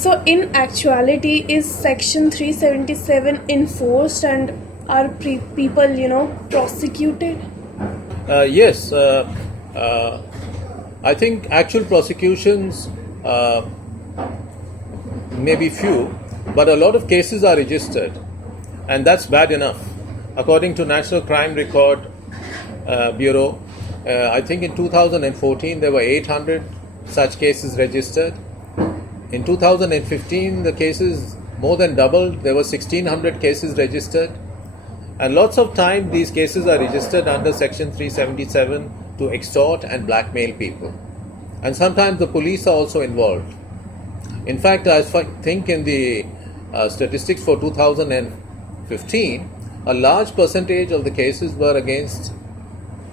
So in actuality, is section 377 enforced, and are people prosecuted? Yes, I think actual prosecutions may be few, but a lot of cases are registered, and that's bad enough. According to National Crime Record Bureau, I think in 2014 there were 800 such cases registered. In 2015, the cases more than doubled. There were 1,600 cases registered. And lots of time these cases are registered under Section 377 to extort and blackmail people. And sometimes the police are also involved. In fact, I think in the statistics for 2015, a large percentage of the cases were against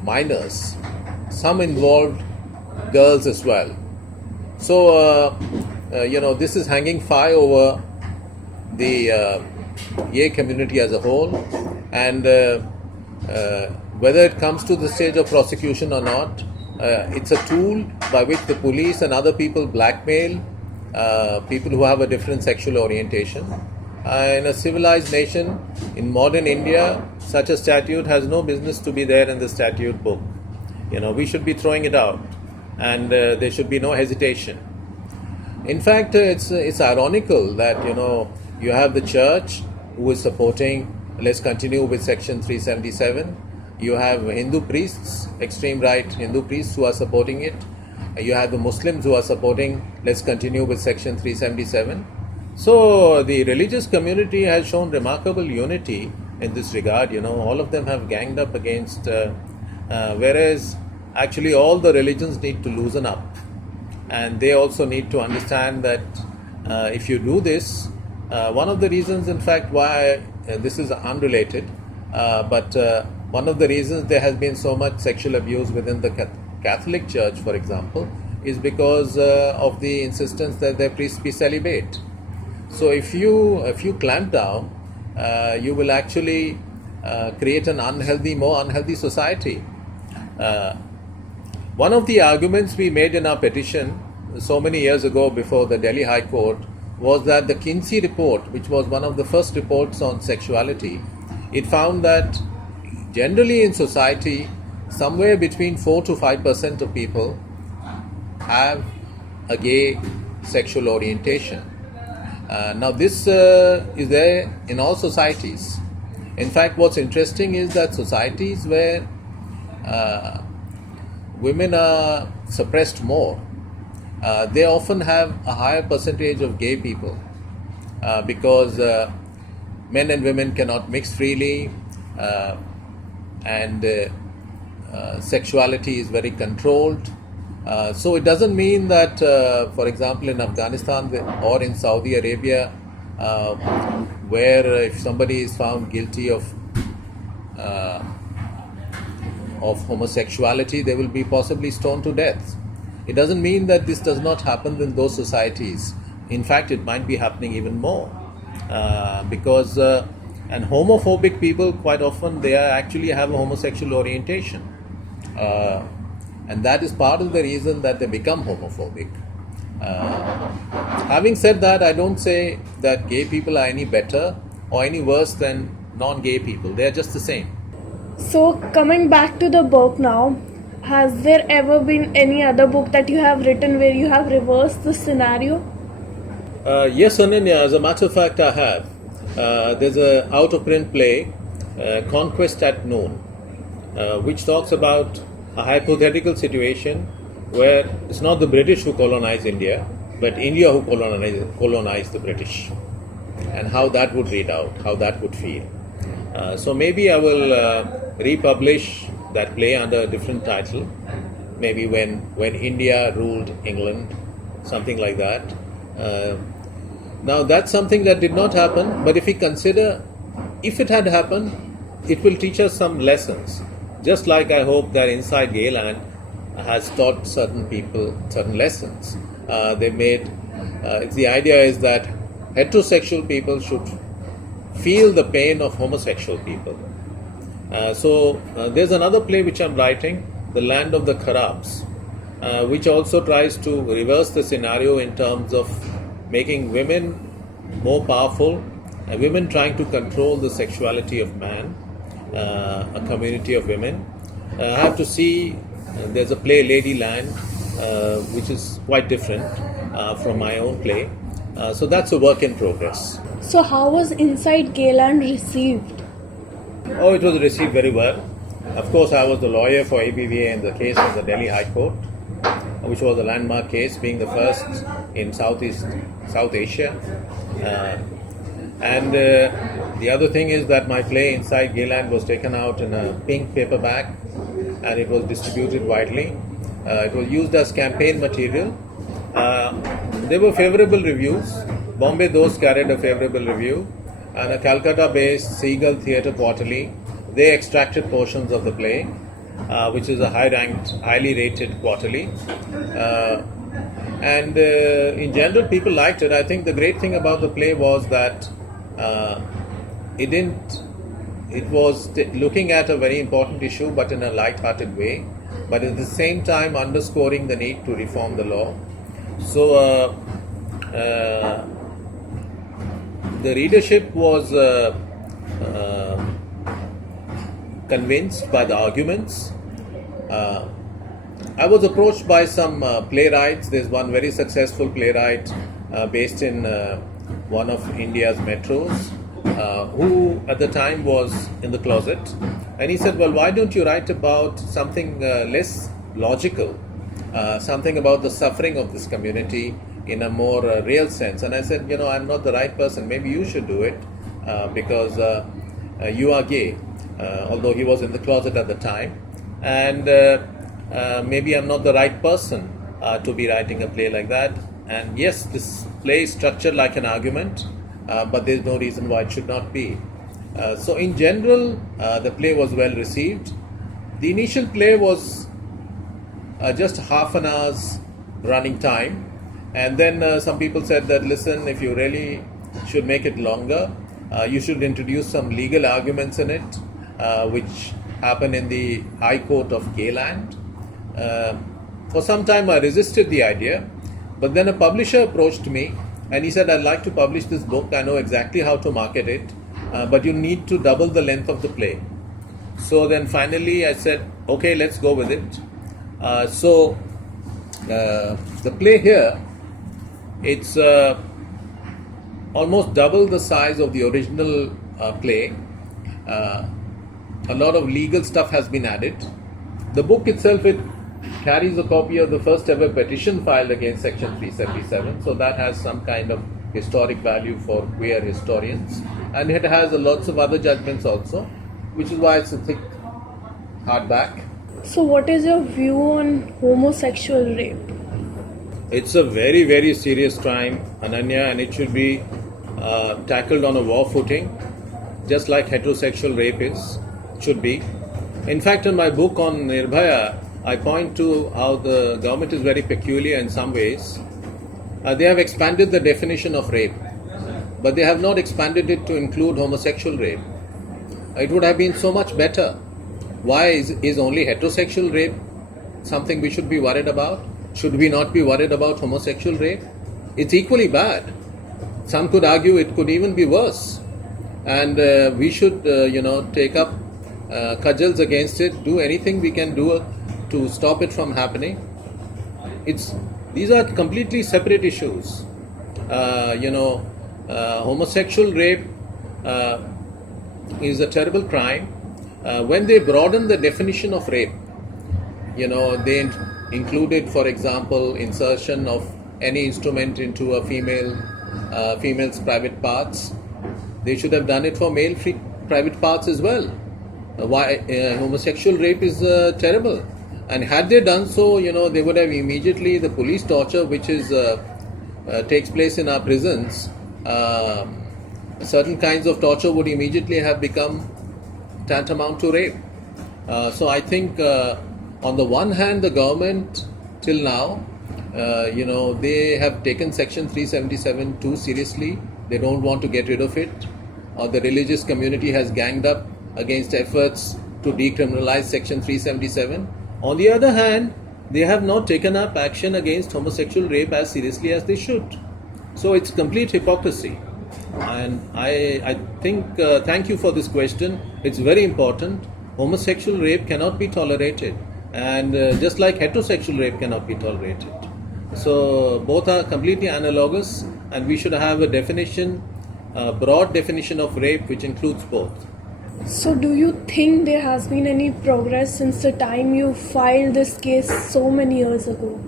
minors. Some involved girls as well. So, this is hanging fire over the gay community as a whole, and whether it comes to the stage of prosecution or not, it's a tool by which the police and other people blackmail people who have a different sexual orientation. In a civilized nation, in modern India, such a statute has no business to be there in the statute book. We should be throwing it out, and there should be no hesitation. In fact, it's ironical that you have the church who is supporting, let's continue with Section 377. You have Hindu priests, extreme right Hindu priests who are supporting it. You have the Muslims who are supporting, let's continue with Section 377. So the religious community has shown remarkable unity in this regard. All of them have ganged up against, whereas actually all the religions need to loosen up. And they also need to understand that if you do this, one of the reasons, in fact, why this is unrelated, but one of the reasons there has been so much sexual abuse within the Catholic Church, for example, is because of the insistence that their priests be celibate. So if you clamp down, you will actually create an more unhealthy society. One of the arguments we made in our petition so many years ago before the Delhi High Court was that the Kinsey report, which was one of the first reports on sexuality, it found that generally in society, somewhere between 4 to 5% of people have a gay sexual orientation. Now this is there in all societies. In fact, what's interesting is that societies where women are suppressed more, they often have a higher percentage of gay people because men and women cannot mix freely, and sexuality is very controlled. So it doesn't mean that, for example, in Afghanistan or in Saudi Arabia, where if somebody is found guilty of homosexuality, they will be possibly stoned to death. It doesn't mean that this does not happen in those societies. In fact, it might be happening even more because and homophobic people, quite often, they actually have a homosexual orientation. And that is part of the reason that they become homophobic. Having said that, I don't say that gay people are any better or any worse than non-gay people. They are just the same. So coming back to the book now, has there ever been any other book that you have written where you have reversed the scenario? Yes, Ananya, as a matter of fact, I have. There's an out-of-print play, Conquest at Noon, which talks about a hypothetical situation where it's not the British who colonize India, but India who colonized the British, and how that would read out, how that would feel. So maybe I will republish that play under a different title, maybe when India ruled England, something like that. Now that's something that did not happen, but if we consider, if it had happened, it will teach us some lessons. Just like I hope that Inside Gayland has taught certain people certain lessons. The idea is that heterosexual people should feel the pain of homosexual people. So there's another play which I'm writing, The Land of the Kharabs, which also tries to reverse the scenario in terms of making women more powerful, and women trying to control the sexuality of man, a community of women. I have to see, there's a play, Ladyland, which is quite different from my own play. So that's a work in progress. So how was Inside Gayland received? Oh, it was received very well. Of course, I was the lawyer for ABVA in the case of the Delhi High Court, which was a landmark case, being the first in South Asia. And the other thing is that my play Inside Gayland was taken out in a pink paperback, and it was distributed widely. It was used as campaign material. There were favorable reviews. Bombay Dost carried a favorable review, and a Calcutta-based Seagull Theatre Quarterly, they extracted portions of the play, which is a high-ranked, highly rated quarterly. And in general, people liked it. I think the great thing about the play was that it was looking at a very important issue, but in a light-hearted way, but at the same time underscoring the need to reform the law. So the readership was convinced by the arguments. I was approached by some playwrights. There's one very successful playwright based in one of India's metros, who at the time was in the closet. And he said, well, why don't you write about something less logical, something about the suffering of this community in a more real sense? And I said, I'm not the right person. Maybe you should do it because you are gay, although he was in the closet at the time. And maybe I'm not the right person to be writing a play like that. And yes, this play is structured like an argument, but there's no reason why it should not be. So in general, the play was well received. The initial play was just half an hour's running time. And then some people said that, listen, if you really should make it longer, you should introduce some legal arguments in it, which happened in the High Court of Gayland. For some time I resisted the idea, but then a publisher approached me and he said, I'd like to publish this book. I know exactly how to market it, but you need to double the length of the play. So then finally I said, okay, let's go with it. So the play here, it's almost double the size of the original play. A lot of legal stuff has been added. The book itself, it carries a copy of the first ever petition filed against Section 377, so that has some kind of historic value for queer historians. And it has lots of other judgments also, which is why it's a thick hardback. So what is your view on homosexual rape? It's a very, very serious crime, Ananya, and it should be tackled on a war footing, just like heterosexual rape should be. In fact, in my book on Nirbhaya, I point to how the government is very peculiar in some ways. They have expanded the definition of rape, but they have not expanded it to include homosexual rape. It would have been so much better. Why is only heterosexual rape something we should be worried about? Should we not be worried about homosexual rape? It's equally bad. Some could argue it could even be worse. And we should, take up cudgels against it, do anything we can do to stop it from happening. These are completely separate issues. Homosexual rape is a terrible crime. When they broaden the definition of rape, they included, for example, insertion of any instrument into a female's private parts. They should have done it for male private parts as well. Why homosexual rape is terrible. And had they done so, they would have immediately, the police torture which is takes place in our prisons, certain kinds of torture would immediately have become tantamount to rape. So I think on the one hand, the government till now, they have taken Section 377 too seriously. They don't want to get rid of it. Or the religious community has ganged up against efforts to decriminalize Section 377. On the other hand, they have not taken up action against homosexual rape as seriously as they should. So it's complete hypocrisy. And I think, thank you for this question. It's very important. Homosexual rape cannot be tolerated, and just like heterosexual rape cannot be tolerated. So both are completely analogous, and we should have a definition, a broad definition of rape which includes both. So, do you think there has been any progress since the time you filed this case so many years ago?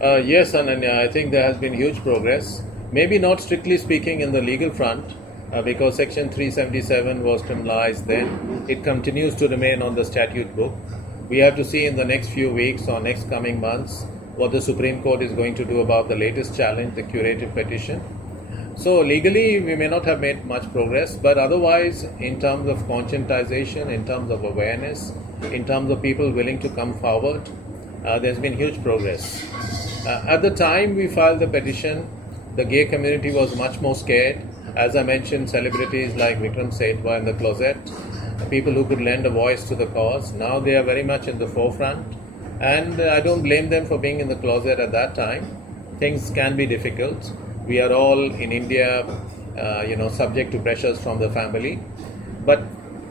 Yes, Ananya, I think there has been huge progress. Maybe not strictly speaking in the legal front, because Section 377 was criminalized then. It continues to remain on the statute book. We have to see in the next few weeks or next coming months what the Supreme Court is going to do about the latest challenge, the curative petition. So legally, we may not have made much progress, but otherwise, in terms of conscientization, in terms of awareness, in terms of people willing to come forward, there's been huge progress. At the time we filed the petition, the gay community was much more scared. As I mentioned, celebrities like Vikram Seth were in the closet, people who could lend a voice to the cause. Now they are very much in the forefront, and I don't blame them for being in the closet at that time. Things can be difficult. We are all in India, subject to pressures from the family. But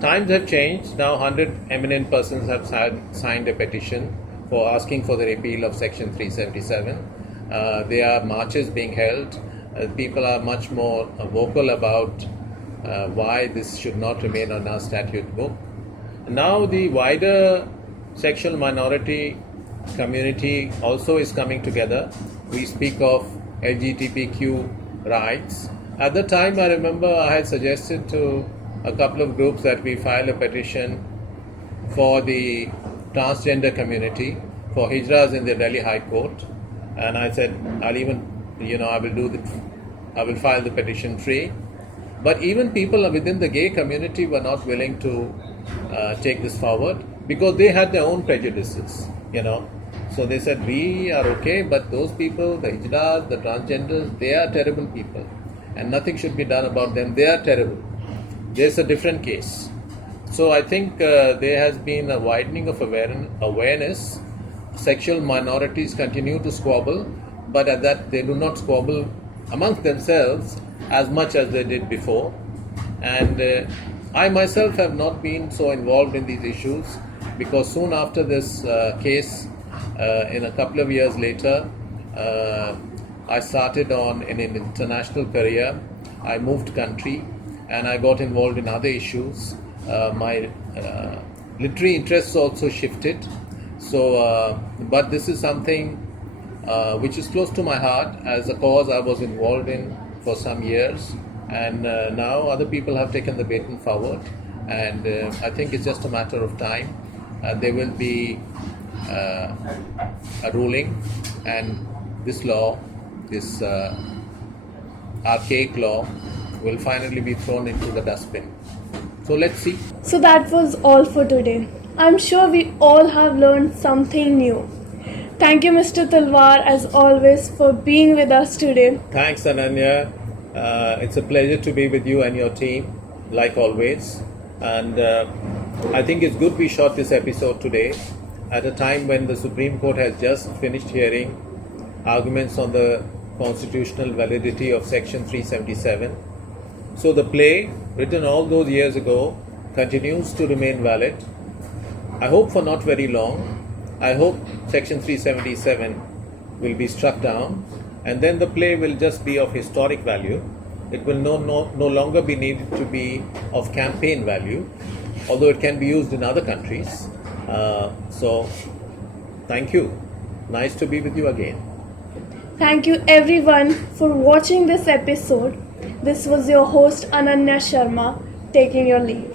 times have changed. Now 100 eminent persons have signed a petition for asking for the repeal of Section 377. There are marches being held. People are much more vocal about why this should not remain on our statute book. Now the wider sexual minority community also is coming together. We speak of LGBTQ rights. At the time, I remember I had suggested to a couple of groups that we file a petition for the transgender community, for hijras in the Delhi High Court. And I said, I will file the petition free. But even people within the gay community were not willing to take this forward because they had their own prejudices, So they said, we are okay, but those people, the hijras, the transgenders, they are terrible people. And nothing should be done about them. They are terrible. There's a different case. So I think there has been a widening of awareness. Sexual minorities continue to squabble, but at that they do not squabble amongst themselves as much as they did before. And I myself have not been so involved in these issues because soon after this case, in a couple of years later, I started on an international career. I moved country and I got involved in other issues. My literary interests also shifted. So, but this is something which is close to my heart as a cause I was involved in for some years, and now other people have taken the baton forward, and I think it's just a matter of time. There will be a ruling, and this law, this archaic law, will finally be thrown into the dustbin. So let's see. So that was all for today. I'm sure we all have learned something new. Thank you, Mr. Talwar, as always, for being with us today. Thanks, Ananya. It's a pleasure to be with you and your team, like always. And I think it's good we shot this episode today at a time when the Supreme Court has just finished hearing arguments on the constitutional validity of Section 377. So the play, written all those years ago, continues to remain valid. I hope for not very long. I hope Section 377 will be struck down, and then the play will just be of historic value. It will no longer be needed to be of campaign value, although it can be used in other countries. So, thank you. Nice to be with you again. Thank you everyone for watching this episode. This was your host Ananya Sharma taking your leave.